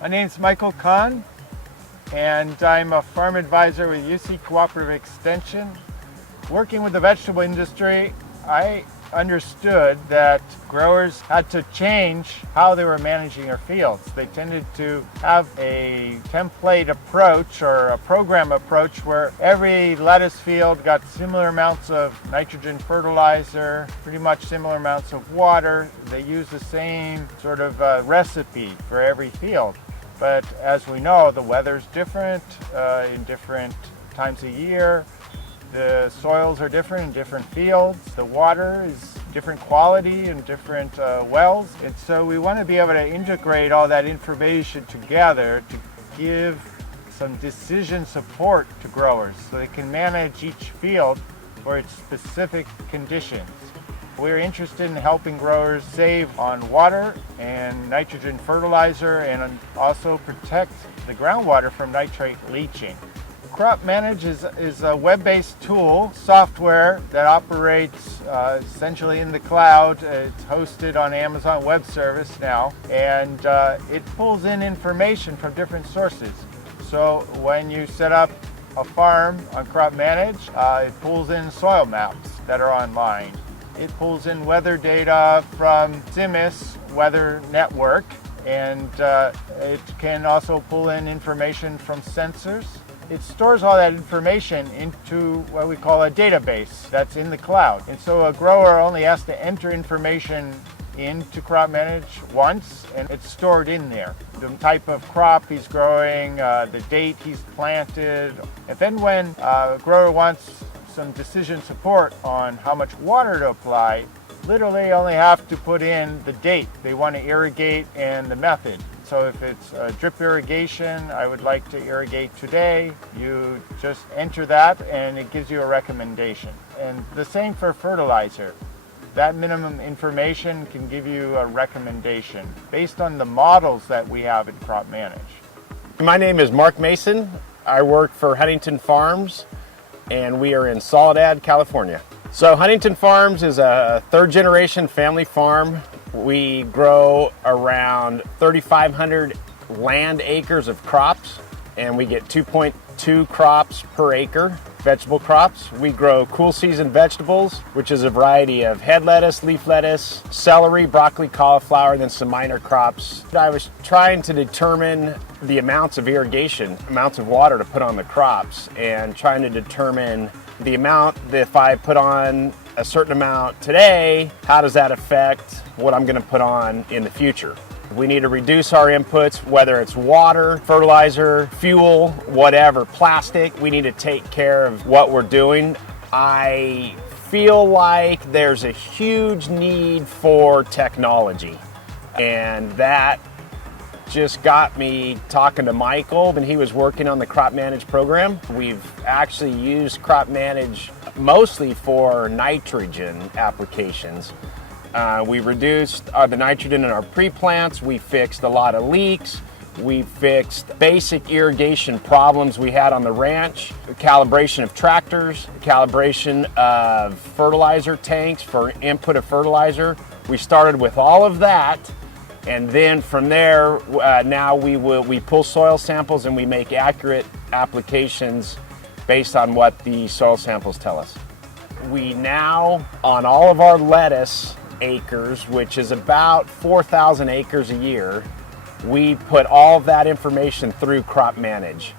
My name's Michael Kahn, and I'm a farm advisor with UC Cooperative Extension. Working with the vegetable industry, I understood that growers had to change how they were managing their fields. They tended to have a template approach or a program approach where every lettuce field got similar amounts of nitrogen fertilizer, pretty much similar amounts of water. They used the same sort of recipe for every field. But as we know, the weather's different in different times of year. The soils are different in different fields. The water is different quality in different wells. And so we want to be able to integrate all that information together to give some decision support to growers so they can manage each field for its specific conditions. We're interested in helping growers save on water and nitrogen fertilizer and also protect the groundwater from nitrate leaching. CropManage is a web-based tool, software that operates essentially in the cloud. It's hosted on Amazon Web Service now, and it pulls in information from different sources. So when you set up a farm on CropManage, it pulls in soil maps that are online. It pulls in weather data from CIMIS Weather Network, and it can also pull in information from sensors. It stores all that information into what we call a database that's in the cloud. And so a grower only has to enter information into CropManage once, and it's stored in there. The type of crop he's growing, the date he's planted. And then when a grower wants some decision support on how much water to apply, literally only have to put in the date they want to irrigate and the method. So if it's drip irrigation, I would like to irrigate today, you just enter that and it gives you a recommendation. And the same for fertilizer. That minimum information can give you a recommendation based on the models that we have at CropManage. My name is Mark Mason. I work for Huntington Farms, and we are in Soledad, California. So Huntington Farms is a third-generation family farm. We grow around 3,500 land acres of crops, and we get 2.2 crops per acre, vegetable crops. We grow cool season vegetables, which is a variety of head lettuce, leaf lettuce, celery, broccoli, cauliflower, and then some minor crops. I was trying to determine the amounts of irrigation, amounts of water to put on the crops, and trying to determine the amount that if I put on a certain amount today, how does that affect what I'm going to put on in the future? We need to reduce our inputs, whether it's water, fertilizer, fuel, whatever, plastic. We need to take care of what we're doing. I feel like there's a huge need for technology, and that just got me talking to Michael, and he was working on the CropManage program. We've actually used CropManage mostly for nitrogen applications. We reduced the nitrogen in our pre-plants. We fixed a lot of leaks. We fixed basic irrigation problems we had on the ranch, calibration of tractors, calibration of fertilizer tanks for input of fertilizer. We started with all of that. And then from there, now we pull soil samples and we make accurate applications based on what the soil samples tell us. We now, on all of our lettuce acres, which is about 4,000 acres a year, we put all of that information through CropManage.